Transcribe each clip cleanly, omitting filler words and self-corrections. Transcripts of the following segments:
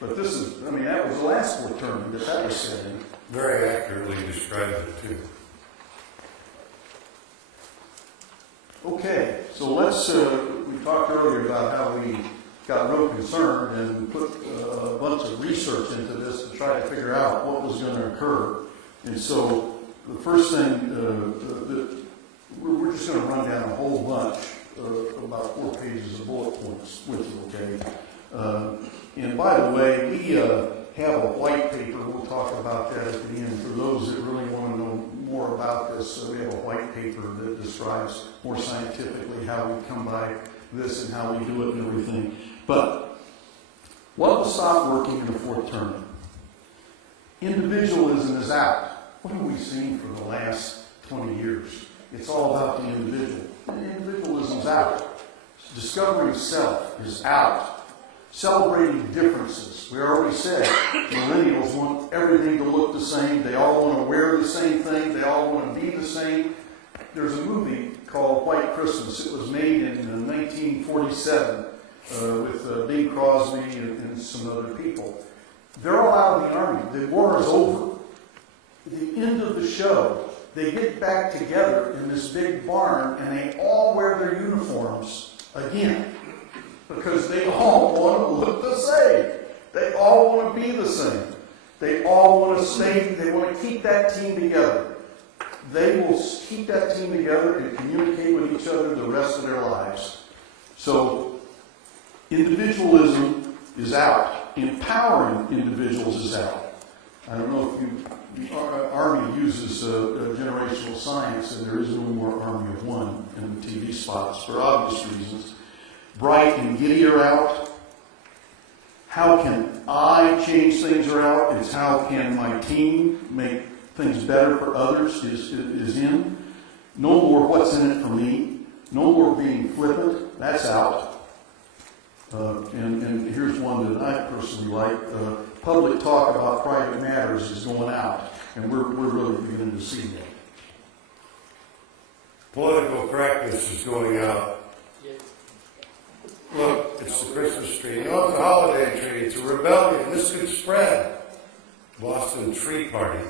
But this is, I mean, that was the last fourth term that was said in. Very accurately describes it, too. Okay, so let's, we talked earlier about how we got real concerned and put a bunch of research into this to try to figure out what was going to occur. And so the first thing, we're just going to run down a whole bunch, about 4 pages of bullet points with you, okay? And by the way, we have a white paper. We'll talk about that at the end. For those that really want to know more about this, we have a white paper that describes more scientifically how we come by this and how we do it and everything. But what will stop working in the fourth term? Individualism is out. What have we seen for the last 20 years? It's all about the individual. Individualism's out. Discovering self is out. Celebrating differences. We already said millennials want everything to look the same. They all want to wear the same thing. They all want to be the same. There's a movie called White Christmas. It was made in 1947 with Bing Crosby and some other people. They're all out of the army. The war is over. At the end of the show, they get back together in this big barn and they all wear their uniforms again. Because they all want to look the same. They all want to be the same. They all want to stay, they want to keep that team together. They will keep that team together and communicate with each other the rest of their lives. So, individualism is out. Empowering individuals is out. I don't know if the Army uses generational science, and there is no more Army of One in the TV spots for obvious reasons. Bright and giddy are out. How can I change things are out? It's how can my team make things better for others is in. No more what's in it for me. No more being flippant. That's out. And here's one that I personally like. Public talk about private matters is going out. And we're really beginning to see that. Political correctness is going out. Look, it's the Christmas tree. You know, it's a holiday tree. It's a rebellion. This could spread. Boston Tree Party.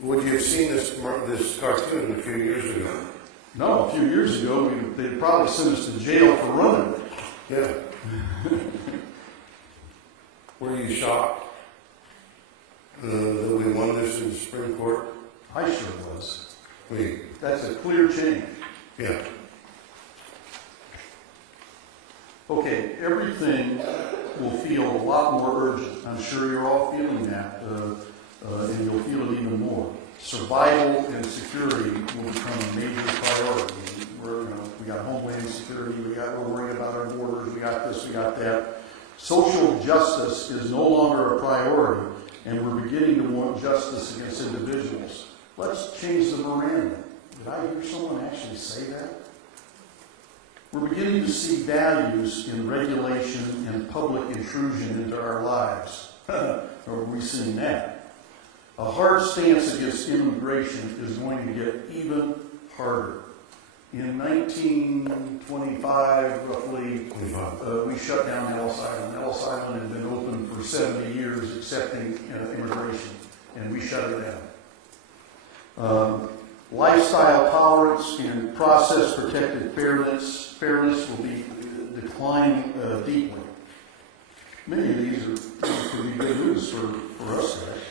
Would you have seen this cartoon a few years ago? No, a few years ago, they'd probably send us to jail for running it. Yeah. Were you shocked that we won this in the Supreme Court? I sure was. We. That's a clear change. Yeah. Okay, everything will feel a lot more urgent. I'm sure you're all feeling that, and you'll feel it even more. Survival and security will become a major priority. We got homeland security, we're worried about our borders, we got this, we got that. Social justice is no longer a priority, and we're beginning to want justice against individuals. Let's change the Miranda. Did I hear someone actually say that? We're beginning to see values in regulation and public intrusion into our lives. Are we seeing that? A hard stance against immigration is going to get even harder. In 1925, roughly, we shut down Ellis Island. Ellis Island had been open for 70 years accepting immigration, and we shut it down. Lifestyle tolerance and process-protected fairness will be declining deeply. Many of these could be good news for us guys.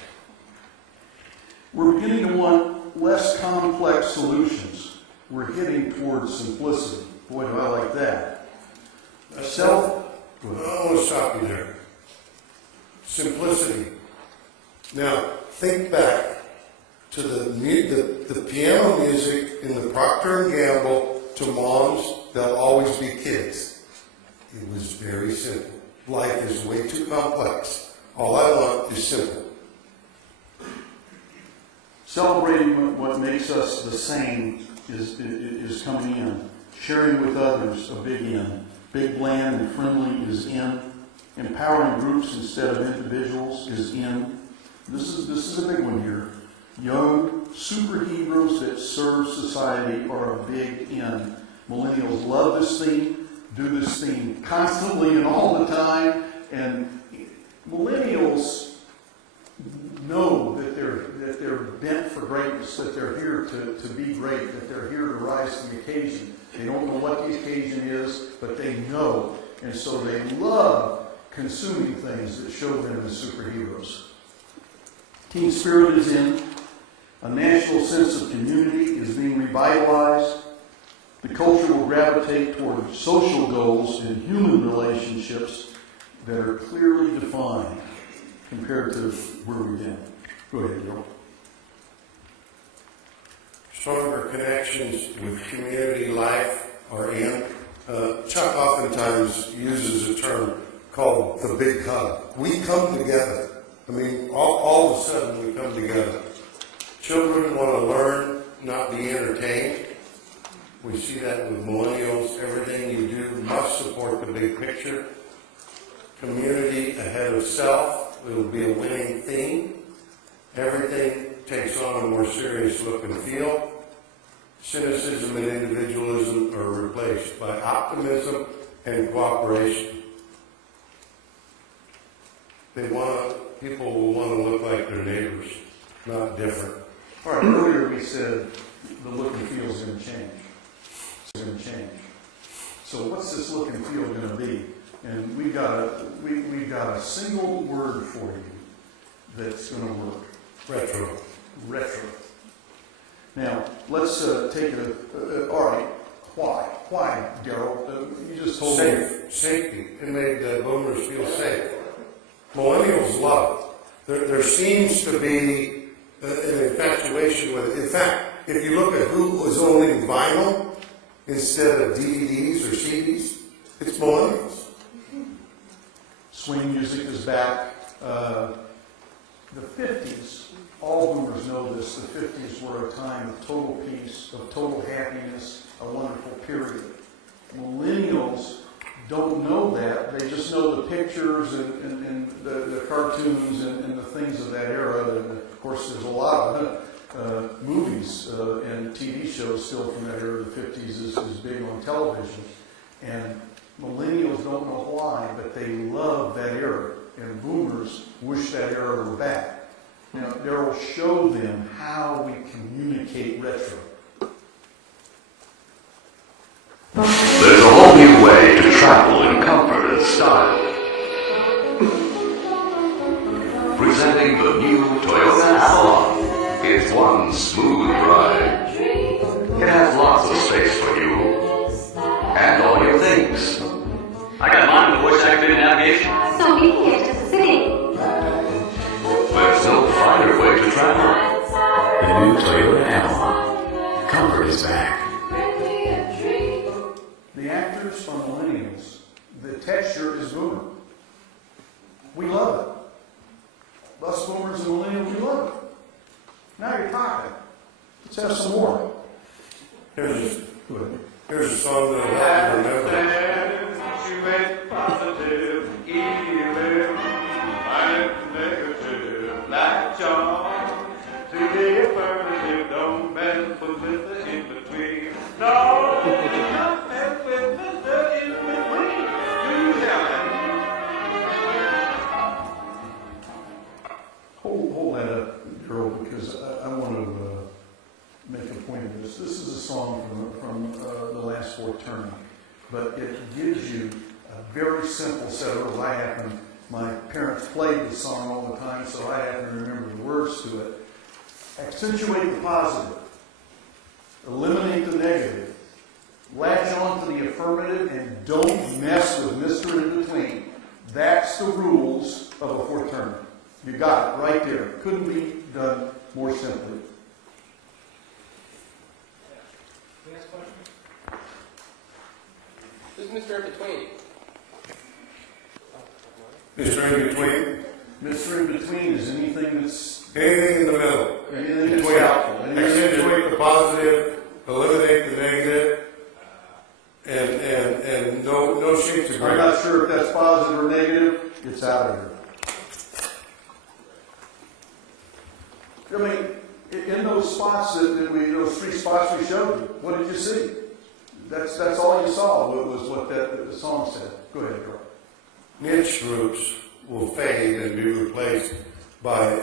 We're beginning to want less complex solutions. We're heading towards simplicity. Boy, do I like that. I want to stop you there. Simplicity. Now, think back to the piano music in the Procter & Gamble to Moms, They'll Always Be Kids. It was very simple. Life is way too complex. All I want is simple. Celebrating what makes us the same is coming in. Sharing with others, a big in. Big, bland, and friendly is in. Empowering groups instead of individuals is in. This is a big one here. Young superheroes that serve society are a big in. Millennials love this theme, do this theme constantly and all the time, And millennials know that they're bent for greatness, that they're here to be great, that they're here to rise to the occasion. They don't know what the occasion is, but they know. And so they love consuming things that show them as superheroes. Teen spirit is in. A national sense of community is being revitalized. The culture will gravitate toward social goals and human relationships that are clearly defined compared to where we've been. Go ahead, Joe. Stronger connections with community life are in. Chuck oftentimes uses a term called the big hug. We come together. I mean, all of a sudden we come together. Children want to learn, not be entertained. We see that with millennials. Everything you do must support the big picture. Community ahead of self will be a winning theme. Everything takes on a more serious look and feel. Cynicism and individualism are replaced by optimism and cooperation. People will want to look like their neighbors, not different. All right, earlier we said the look and feel is going to change. It's going to change. So what's this look and feel going to be? And we've got a single word for you that's going to work. Retro. Retro. Now, let's take all right, why? Why, Daryl? You just told me. Safety. It made boomers feel safe. Millennials love it. There seems to be an infatuation with it. In fact, if you look at who was owning vinyl instead of DVDs or CDs, it's millennials. Swing music is back. The 50s, all boomers know this, the 50s were a time of total peace, of total happiness, a wonderful period. Millennials don't know that. They just know the pictures and the cartoons and the things of that era. And of course, there's a lot of movies and TV shows still from that era. The 50s is big on television. And millennials don't know why, but they love that era. And boomers wish that era were back. Now, Daryl showed them how we communicate retro. There's a whole new way to travel in comfort and style. Presenting the new Toyota Avalon. It's one smooth ride. It has lots of space for you and all your things. I got mine with voice activated navigation. So we can get to the city. There's no finer way to travel. The new Toyota Avalon. Comfort is back. The actors are millennials. The texture is boomer. We love it. Us boomers and millennials, we love it. Now you're talking. Let's have some more. Here's a song that I have to remember. Hold that up, girl, because I want to make a point of this. This is a song from the last fourth term, but it gives you a very simple set of rules. My parents played the song all the time, so I happen to remember the words to it. Accentuate the positive. Eliminate the negative. Latch on to the affirmative and don't mess with Mr. In Between. That's the rules of a fourth term. You got it right there. Couldn't be done more simply. Next question. Who's Mr. In Between? Mr. In Between. Mr. In Between is anything that's Anything in the middle. anything that's doubtful. Accentuate the positive, eliminate the negative, and no shades of I'm gray. not sure if that's positive or negative. It's out of here. I mean, in those spots those three spots we showed you, what did you see? That's all you saw was what that song said. Go ahead, girl. niche groups will fade and be replaced by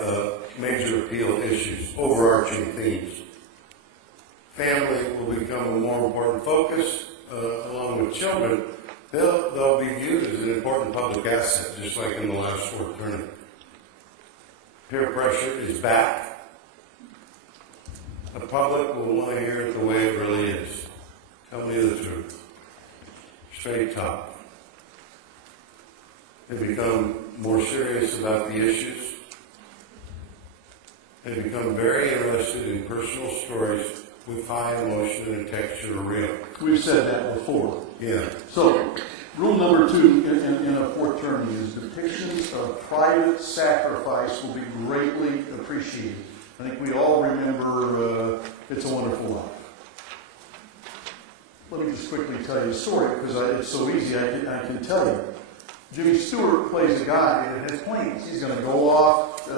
major appeal issues, overarching themes. Family will become a more important focus, along with children. They'll be viewed as an important public asset, just like in the last Fort tournament. Peer pressure is back. The public will want to hear it the way it really is. Tell me the truth. Straight talk. They become more serious about the issues. They become very interested in personal stories with high emotion and texture real. We've said that before. Yeah. So, rule number 2 in a Fort tourney is depictions of private sacrifice will be greatly appreciated. I think we all remember It's a Wonderful Life. Let me just quickly tell you a story, because it's so easy, I can tell you. Jimmy Stewart plays a guy that has plans. He's going to go off,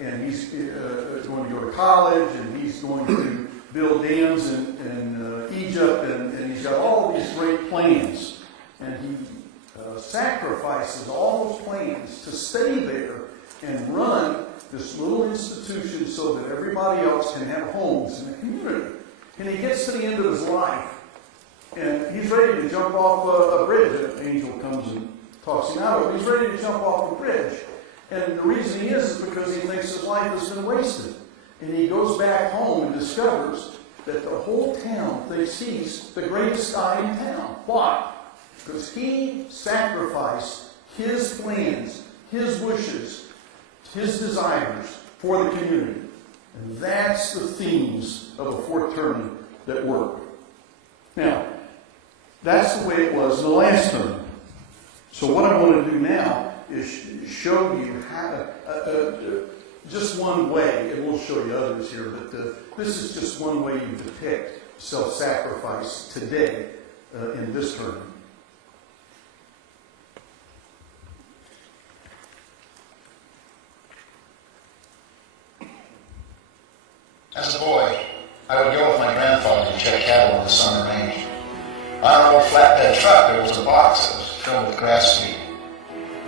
and he's going to go to college, and he's going to build dams in Egypt, and he's got all these great plans. And he sacrifices all those plans to stay there and run this little institution so that everybody else can have homes in the community. And he gets to the end of his life, and he's ready to jump off a bridge. An angel comes and talks him out of it. He's ready to jump off a bridge. And the reason he is because he thinks his life has been wasted. And he goes back home and discovers that the whole town thinks he's the greatest guy in town. Why? Because he sacrificed his plans, his wishes, his desires for the community. And that's the themes of a Fort tourney that work. Now, that's the way it was in the last tournament. So what I want to do now is show you how, just one way, and we'll show you others here, but this is just one way you depict self-sacrifice today in this tournament. As a boy, I would go with my grandfather to check cattle on the summer range. On an old flatbed truck, there was a box that was filled with grass seed.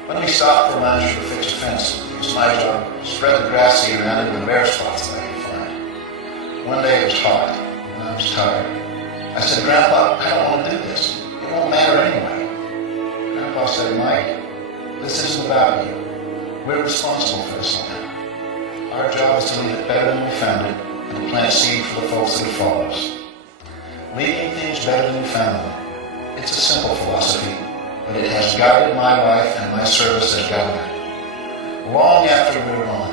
When we stopped for lunch or fixed a fence, it was my job to spread the grass seed around into the bare spots that I could find. One day it was hot, and I was tired. I said, "Grandpa, I don't want to do this. It won't matter anyway." Grandpa said, "Mike, this isn't about you. We're responsible for this land. Our job is to leave it better than we found it, and to plant seed for the folks that follow us. Leaving things better than we found them. It's a simple philosophy, but it has guided my life and my service as governor. Long after we're gone,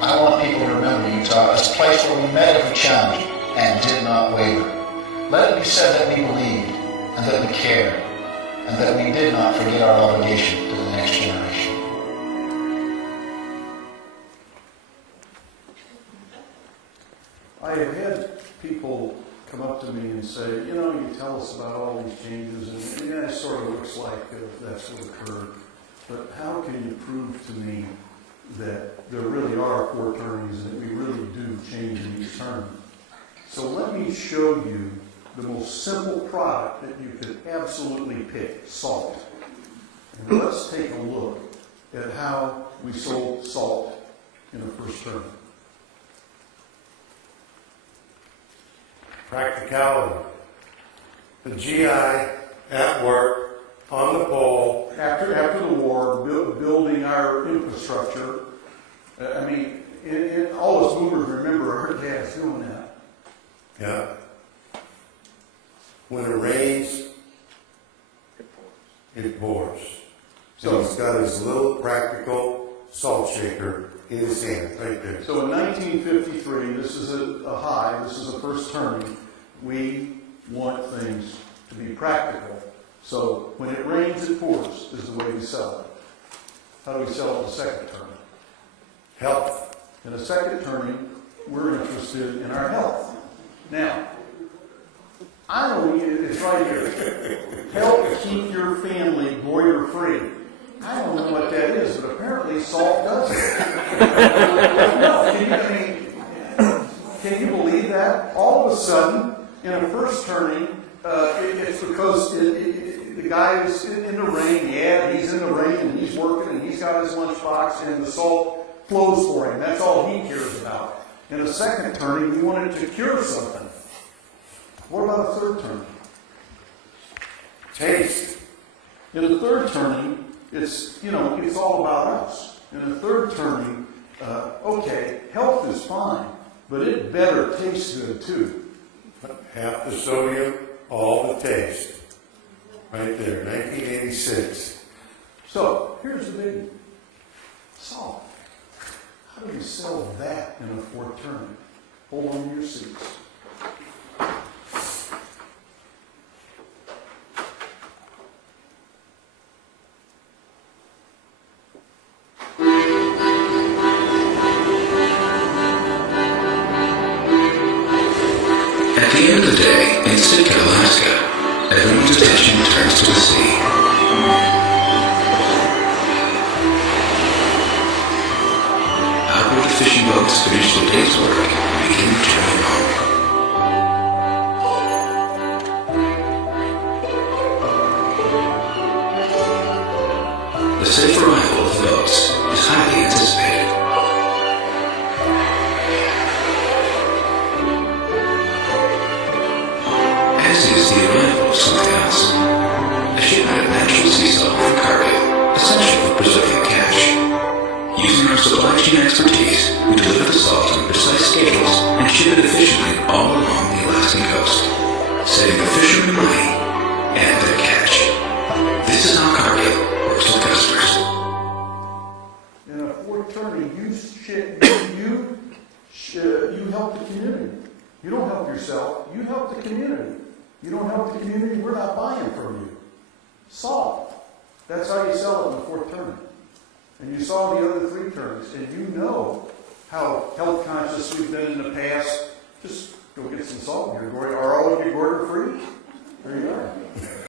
I want people to remember Utah as a place where we met every challenge and did not waver. Let it be said that we believed, and that we cared, and that we did not forget our obligation to the next generation." I have had people come up to me and say, you tell us about all these changes, and yeah, it sort of looks like that's what occurred. But how can you prove to me that there really are Fort tourneys and that we really do change in each term? So let me show you the most simple product that you could absolutely pick, salt. And let's take a look at how we sold salt in the first term. Practicality. The GI at work, on the pole. After the war, building our infrastructure. All us boomers remember our dads doing that. Yeah. When it rains, it pours. So he's got his little practical salt shaker in his hand, right there. So in 1953, this is a high, this is a first turning. We want things to be practical. So when it rains, it pours is the way we sell it. How do we sell it in the second turning? Health. In the second turning, we're interested in our health. Now, it's right here. Help keep your family goiter-free. I don't know what that is, but apparently salt does it. No, can you believe that? All of a sudden, in a first turning, it's because the guy is in the rain, yeah, he's in the rain and he's working and he's got his lunchbox and the salt flows for him. That's all he cares about. In a second turning, you want it to cure something. What about a third turning? Taste. In a third turning, it's all about us. In a third turning, okay, health is fine, but it better taste good too. Half the sodium, all the taste. Right there, 1986. So, here's the biggie. Salt. How do we sell that in a fourth turning? Hold on to your seats. At the end of the day, in Sitka, Alaska, everyone's attention turns to the sea. Outboard fishing boats finish the day's work and begin to journey home. The safe arrival of the boats is highly anticipated. As is the arrival of something else. A shipment of natural sea salt for cargo, essential for preserving cash. Using our supply chain expertise, we deliver the salt on precise schedules and ship it efficiently all along the Alaskan coast, saving the fishermen money and their cash. This is how Cargill works with customers. In a fourth turning, you help the community. You don't help yourself, you help the community. You don't help the community, we're not buying from you. Salt. That's how you sell it in the fourth turning. And you saw the other three turns, and you know how health conscious we've been in the past. Just go get some salt in here, Gory.